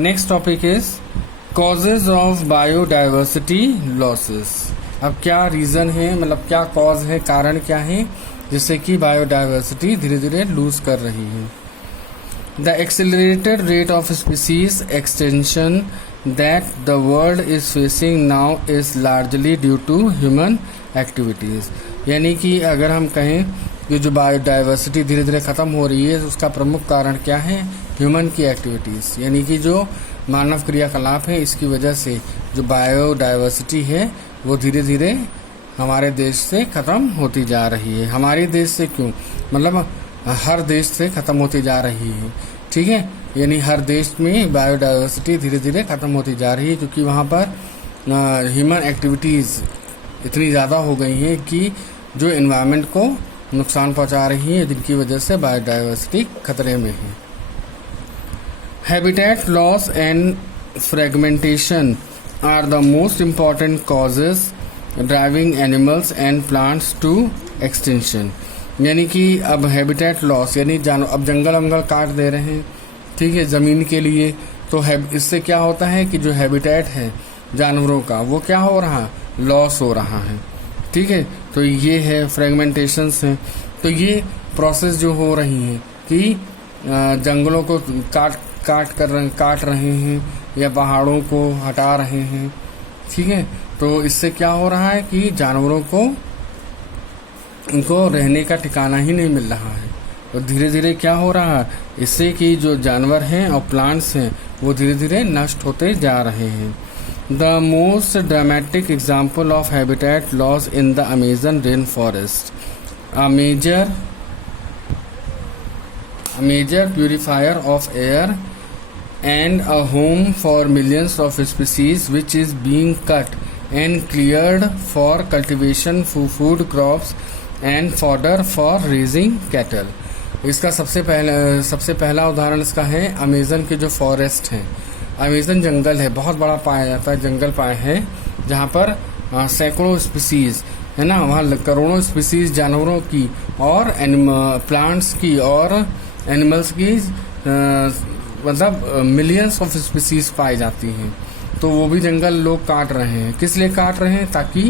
Next topic is causes of biodiversity losses. अब क्या reason है, मतलब क्या कॉज है, कारण क्या है जिससे कि बायोडाइवर्सिटी धीरे धीरे लूज कर रही है। The accelerated rate of species extension that the world is facing now is largely due to human activities। यानी कि अगर हम कहें कि जो बायोडाइवर्सिटी धीरे धीरे ख़त्म हो रही है उसका प्रमुख कारण क्या है, ह्यूमन की एक्टिविटीज़, यानी कि जो मानव क्रियाकलाप है इसकी वजह से जो बायोडाइवर्सिटी है वो धीरे धीरे हमारे देश से ख़त्म होती जा रही है। हमारे देश से क्यों, मतलब हर देश से ख़त्म होती जा रही है, ठीक है। यानी हर देश में बायोडाइवर्सिटी धीरे धीरे ख़त्म होती जा रही है क्योंकि वहाँ पर ह्यूमन एक्टिविटीज़ इतनी ज़्यादा हो गई हैं कि जो एनवायरनमेंट को नुकसान पहुँचा रही है, जिनकी वजह से बायोडाइवर्सिटी खतरे में है। Habitat loss and fragmentation are the most important causes driving animals and plants to extension. यानी कि अब हैबिटेट लॉस यानी अब जंगल वंगल काट दे रहे हैं, ठीक है, ज़मीन के लिए, तो इससे क्या होता है कि जो हैबिटेट है जानवरों का वो क्या हो रहा है, लॉस हो रहा है, ठीक है। तो ये है फ्रेगमेंटेशंस हैं। तो ये प्रोसेस जो हो रही हैं कि जंगलों को काट रहे हैं या पहाड़ों को हटा रहे हैं, ठीक है। तो इससे क्या हो रहा है कि जानवरों को उनको रहने का ठिकाना ही नहीं मिल रहा है और धीरे धीरे क्या हो रहा है इससे कि जो जानवर हैं और प्लांट्स हैं वो धीरे धीरे नष्ट होते जा रहे हैं। The most dramatic example of habitat loss in the Amazon rain forest, a major purifier of air and a home for millions of species which is being cut and cleared for cultivation for food crops and fodder for raising cattle। इसका सबसे पहला उदाहरण इसका है Amazon के जो forest हैं। Amazon जंगल है, बहुत बड़ा पाया जाता है, जंगल पाया है जहाँ पर सैकड़ों स्पीसीज है ना, वहाँ करोड़ों स्पीसीज जानवरों की और प्लांट्स की और एनिमल्स की मतलब मिलियंस ऑफ स्पीसीज पाई जाती हैं। तो वो भी जंगल लोग काट रहे हैं। किस लिए काट रहे हैं, ताकि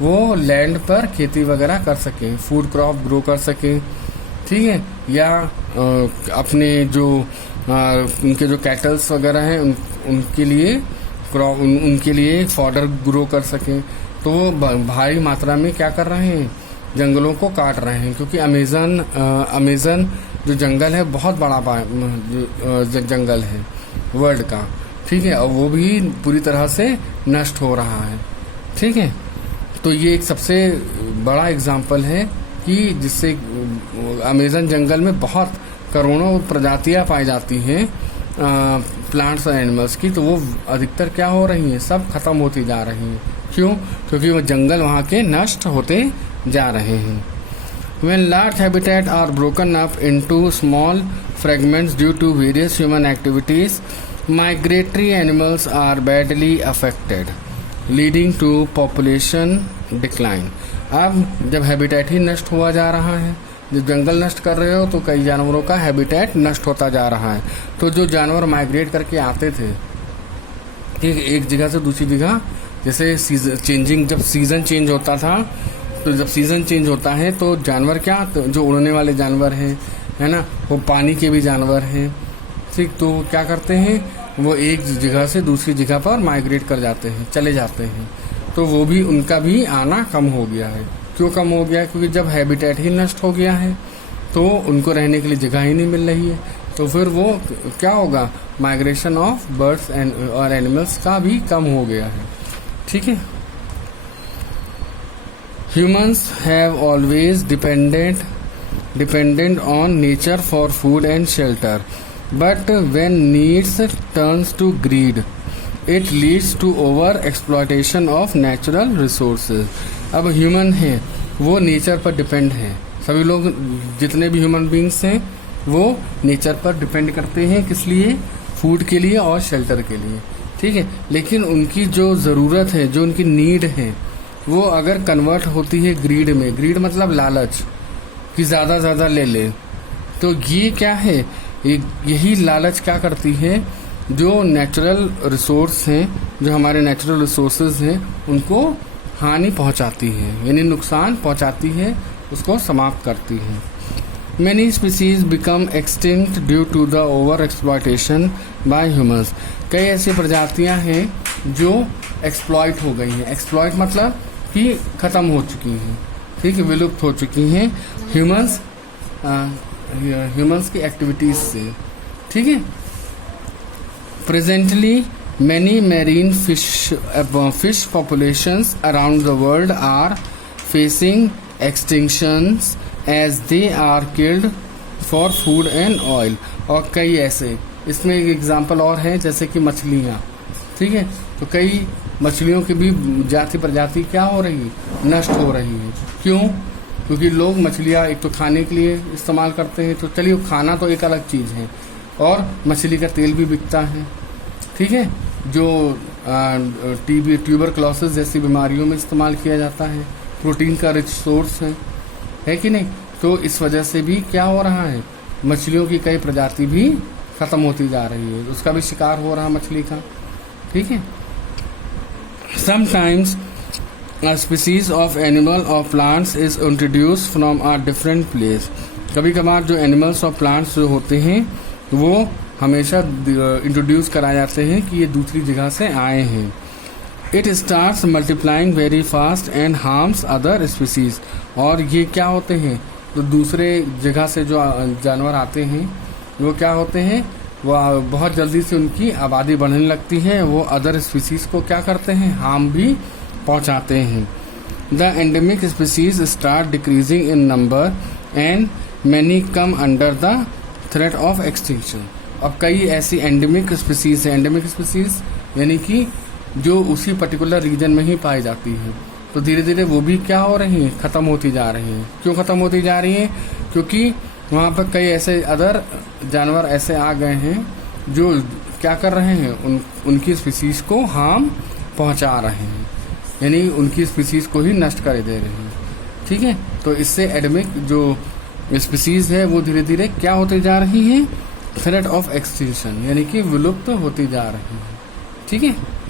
वो लैंड पर खेती वगैरह कर सकें, फूड क्रॉप ग्रो कर सकें, ठीक है, या अपने जो उनके जो कैटल्स वगैरह हैं उनके लिए फॉडर ग्रो कर सकें। तो वो भारी मात्रा में क्या कर रहे हैं, जंगलों को काट रहे हैं क्योंकि अमेज़न जो जंगल है बहुत बड़ा जंगल है वर्ल्ड का, ठीक है, और वो भी पूरी तरह से नष्ट हो रहा है, ठीक है। तो ये एक सबसे बड़ा एग्जाम्पल है कि जिससे अमेज़न जंगल में बहुत करोड़ों प्रजातियां पाई जाती हैं प्लांट्स और एनिमल्स की, तो वो अधिकतर क्या हो रही हैं, सब खत्म होती जा रही हैं। क्यों, क्योंकि वो जंगल वहाँ के नष्ट होते जा रहे हैं। When large habitats are broken up into small fragments due to various human activities, migratory animals are badly affected, leading to population decline। अब जब हैबिटेट ही नष्ट हुआ जा रहा है, जब जंगल नष्ट कर रहे हो तो कई जानवरों का हैबिटेट नष्ट होता जा रहा है। तो जो जानवर माइग्रेट करके आते थे, ठीक, एक जगह से दूसरी जगह, जैसे जब सीज़न चेंज होता था, तो जब सीज़न चेंज होता है तो जानवर क्या, तो जो उड़ने वाले जानवर हैं, है ना, वो पानी के भी जानवर हैं, ठीक, तो क्या करते हैं, वो एक जगह से दूसरी जगह पर माइग्रेट कर जाते हैं, चले जाते हैं। तो वो भी, उनका भी आना कम हो गया है। क्यों कम हो गया, क्योंकि जब हैबिटेट ही नष्ट हो गया है तो उनको रहने के लिए जगह ही नहीं मिल रही है। तो फिर वो क्या होगा, माइग्रेशन ऑफ बर्ड्स और एनिमल्स का भी कम हो गया है, ठीक है। Humans have always depended on nature for food and shelter, but when needs turns to greed, it leads to over exploitation of natural resources। अब ह्यूमन है वो नेचर पर डिपेंड है, सभी लोग जितने भी ह्यूमन बींग्स हैं वो नेचर पर डिपेंड करते हैं, किस लिए, फूड के लिए और शेल्टर के लिए, ठीक है। लेकिन उनकी जो ज़रूरत है, जो उनकी नीड है, वो अगर कन्वर्ट होती है ग्रीड में, ग्रीड मतलब लालच कि ज़्यादा ले ले, तो ये क्या है, यही लालच क्या करती है, जो नेचुरल रिसोर्स हैं, जो हमारे नेचुरल रिसोर्सेज हैं, उनको हानि पहुंचाती है, यानी नुकसान पहुंचाती है, उसको समाप्त करती है। Many species become extinct due to the over exploitation by humans। कई ऐसी प्रजातियां हैं जो एक्सप्लॉइट हो गई हैं। एक्सप्लॉइट मतलब कि खत्म हो चुकी हैं, ठीक है, विलुप्त हो चुकी हैं ह्यूमंस की एक्टिविटीज से, ठीक है। Presently many marine fish populations around the world are facing extinctions as they are killed for food and oil। और कई ऐसे, इसमें एक एग्जांपल और है, जैसे कि मछलियाँ, ठीक है। तो कई मछलियों की भी प्रजाति क्या हो रही है, नष्ट हो रही है। क्यों? क्योंकि लोग मछलियाँ एक तो खाने के लिए इस्तेमाल करते हैं, तो चलिए खाना तो एक अलग चीज़ है, और मछली का तेल भी बिकता है, ठीक है, जो टीबी ट्यूबरक्लोसिस जैसी बीमारियों में इस्तेमाल किया जाता है। प्रोटीन का रिच सोर्स है कि नहीं। तो इस वजह से भी क्या हो रहा है, मछलियों की कई प्रजाति भी खत्म होती जा रही है, उसका भी शिकार हो रहा है मछली का, ठीक है। Sometimes a species of animal or plants is introduced from a different place। कभी कभार जो एनिमल्स और प्लांट्स जो होते हैं वो हमेशा इंट्रोड्यूस कराए जाते हैं कि ये दूसरी जगह से आए हैं। It starts multiplying very fast and harms other species. और ये क्या होते हैं, तो दूसरे जगह से जो जानवर आते हैं वो क्या होते हैं, वो बहुत जल्दी से उनकी आबादी बढ़ने लगती है, वो अदर स्पीसीज को क्या करते हैं, हार्म भी पहुंचाते हैं। The endemic species start decreasing in number and many come under the threat of extinction. अब कई ऐसी एंडेमिक स्पीसीज है, एंडेमिक स्पीसीज यानी कि जो उसी पर्टिकुलर रीजन में ही पाई जाती है, तो धीरे धीरे वो भी क्या हो रही हैं, खत्म होती जा रही हैं। क्यों खत्म होती जा रही हैं? क्योंकि वहाँ पर कई ऐसे अदर जानवर ऐसे आ गए हैं जो क्या कर रहे हैं, उनकी स्पीसीज को हार्म पहुँचा रहे हैं, यानी उनकी स्पीसीज को ही नष्ट कर दे रहे हैं, ठीक है। तो इससे एंडेमिक जो स्पीसीज है वो धीरे धीरे क्या होती जा रही हैं, थ्रेट ऑफ एक्सटिंक्शन, यानी कि विलुप्त होती जा रही है, ठीक है।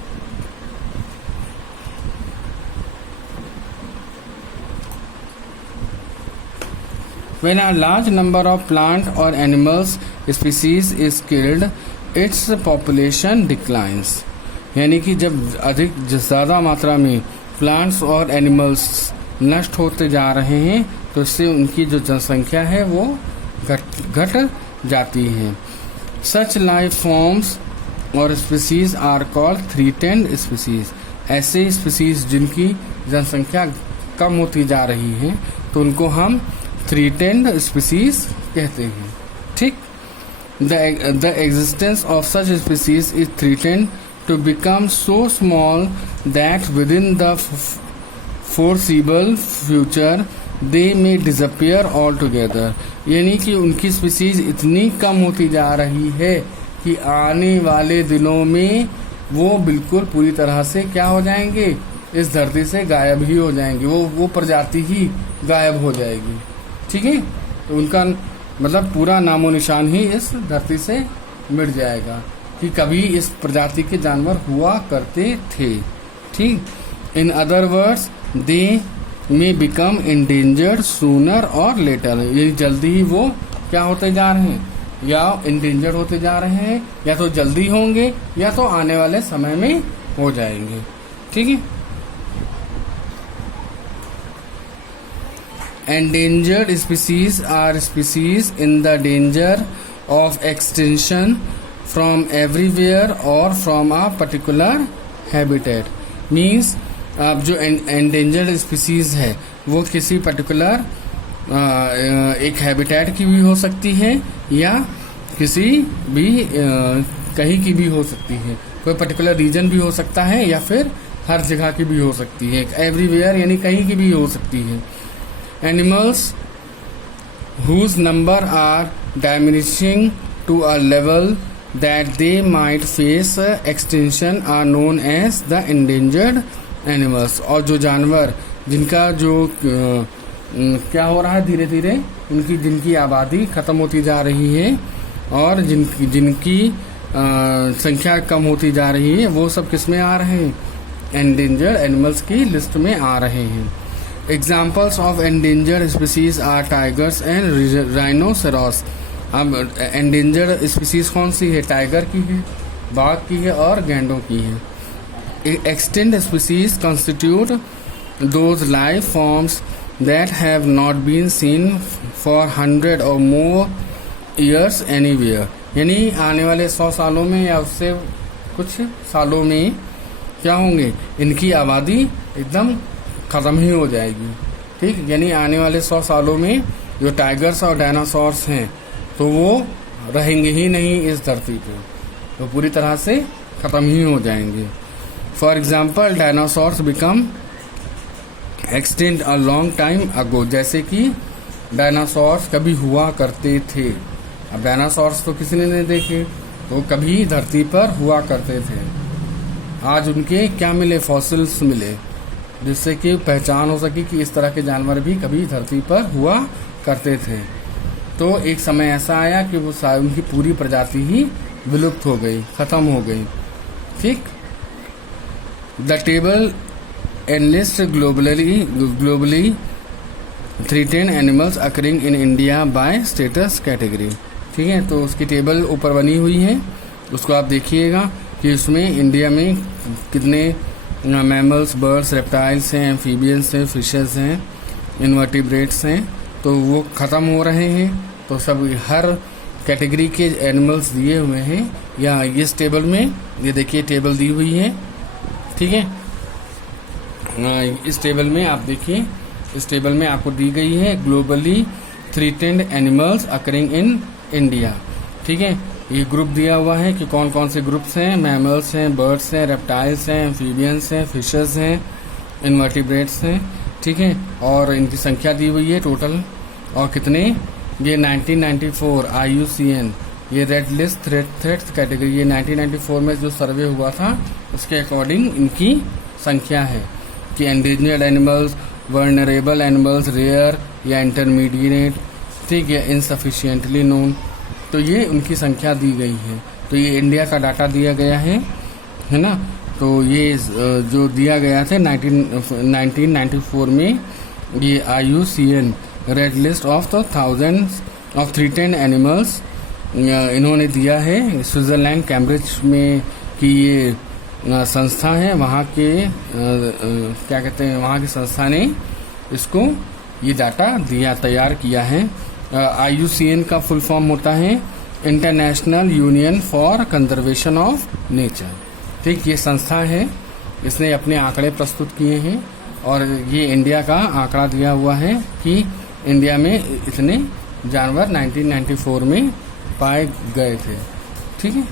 When a large number of plant or animals species is killed, its population declines। यानी कि जब ज़्यादा मात्रा में प्लांट्स और एनिमल्स नष्ट होते जा रहे हैं तो इससे उनकी जो जनसंख्या है वो घट जाती है। सच लाइफ फॉर्म्स और स्पीसीज आर कॉल्ड थ्रीटेंड स्पीसीज। ऐसे स्पीसीज जिनकी जनसंख्या कम होती जा रही है तो उनको हम थ्रीटेंड स्पीसीज कहते हैं, ठीक। The existence of such species is threatened to become so small that within the foreseeable future they may disappear altogether। यानी कि उनकी स्पीसीज इतनी कम होती जा रही है कि आने वाले दिनों में वो बिल्कुल पूरी तरह से क्या हो जाएंगे, इस धरती से गायब ही हो जाएंगे, वो प्रजाति ही गायब हो जाएगी, ठीक है। तो उनका मतलब पूरा नामो निशान ही इस धरती से मिट जाएगा कि कभी इस प्रजाति के जानवर हुआ करते थे, ठीक। In other words they may become endangered sooner और लेटर। ये जल्दी ही वो क्या होते जा रहे हैं, या इंडेंजर्ड होते जा रहे हैं, या तो जल्दी होंगे या तो आने वाले समय में हो जाएंगे, ठीक है। Endangered species are species in the danger of extinction from everywhere or from a particular habitat। Means अब जो endangered species है वो किसी पर्टिकुलर एक हैबिटेट की भी हो सकती है या किसी भी कहीं की भी हो सकती है, कोई पर्टिकुलर रीजन भी हो सकता है या फिर हर जगह की भी हो सकती है। एवरीवेयर यानी कहीं की भी हो सकती है। Animals whose number are diminishing to a level that they might face extinction are known as the endangered animals। और जो जानवर जिनका जो क्या हो रहा है, धीरे धीरे जिनकी आबादी खत्म होती जा रही है और जिनकी संख्या कम होती जा रही है, वो सब किस में आ रहे हैं? एंडेंजर्ड एनिमल्स की लिस्ट में आ रहे हैं। Examples of endangered species are tigers and rhinoceros. अब एंडेंजर्ड स्पीसीज कौन सी है? टाइगर की है, बाघ की है और गैंडों की है। Extinct species constitute those life forms that have not been seen for 100 or more years anywhere। यानी आने वाले 100 सालों में या उससे कुछ सालों में क्या होंगे? इनकी आबादी एकदम ख़त्म ही हो जाएगी। ठीक, यानी आने वाले 100 सालों में जो टाइगर्स और डायनासोर्स हैं तो वो रहेंगे ही नहीं इस धरती पे, तो पूरी तरह से ख़त्म ही हो जाएंगे। For example dinosaurs become extinct a long time ago. जैसे कि डायनासोर्स कभी हुआ करते थे। अब डायनासोर्स तो किसी ने नहीं देखे, तो कभी धरती पर हुआ करते थे। आज उनके क्या मिले? फॉसिल्स मिले, जिससे कि पहचान हो सकी कि इस तरह के जानवर भी कभी धरती पर हुआ करते थे। तो एक समय ऐसा आया कि वो उनकी पूरी प्रजाति ही विलुप्त हो गई, खत्म हो गई। ठीक, the table enlist globally threatened animals occurring in India by status category. ठीक है, तो उसकी टेबल ऊपर बनी हुई है, उसको आप देखिएगा कि उसमें इंडिया में कितने मैमल्स, बर्ड्स, रेप्टाइल्स हैं, एम्फीबियंस हैं, फिशेस हैं, इनवर्टिब्रेट्स हैं, तो वो ख़त्म हो रहे हैं। तो सब हर कैटेगरी के एनिमल्स दिए हुए हैं या इस टेबल में, ये देखिए टेबल दी हुई है। ठीक है, इस टेबल में आप देखिए, इस टेबल में आपको दी गई है globally threatened animals occurring in India. ठीक है, ये ग्रुप दिया हुआ है कि कौन कौन से ग्रुप्स हैं। मैमल्स हैं, बर्ड्स हैं, रेप्टाइल्स हैं, एम्फीबियंस हैं, फिशेस हैं, इनवर्टिब्रेट्स हैं। ठीक है, और इनकी संख्या दी हुई है टोटल, और कितने? ये 1994 IUCN, ये रेड लिस्ट थ्रेट्स कैटेगरी, ये 1994 में जो सर्वे हुआ था उसके अकॉर्डिंग इनकी संख्या है कि endangered animals, vulnerable animals, rare या इंटरमीडिएट, ठीक है, इनसफिशिएंटली नोन। तो ये उनकी संख्या दी गई है। तो ये इंडिया का डाटा दिया गया है ना। तो ये जो दिया गया था 1994 में, ये IUCN red list of the thousands of threatened animals इन्होंने दिया है। स्विट्जरलैंड कैम्ब्रिज में की ये संस्था है, वहाँ के क्या कहते हैं, वहाँ की संस्था ने इसको ये डाटा दिया, तैयार किया है। IUCN का फुल फॉर्म होता है international union for conservation of nature. ठीक, ये संस्था है, इसने अपने आंकड़े प्रस्तुत किए हैं और ये इंडिया का आंकड़ा दिया हुआ है कि इंडिया में इतने जानवर 1994 में पाए गए थे। ठीक है।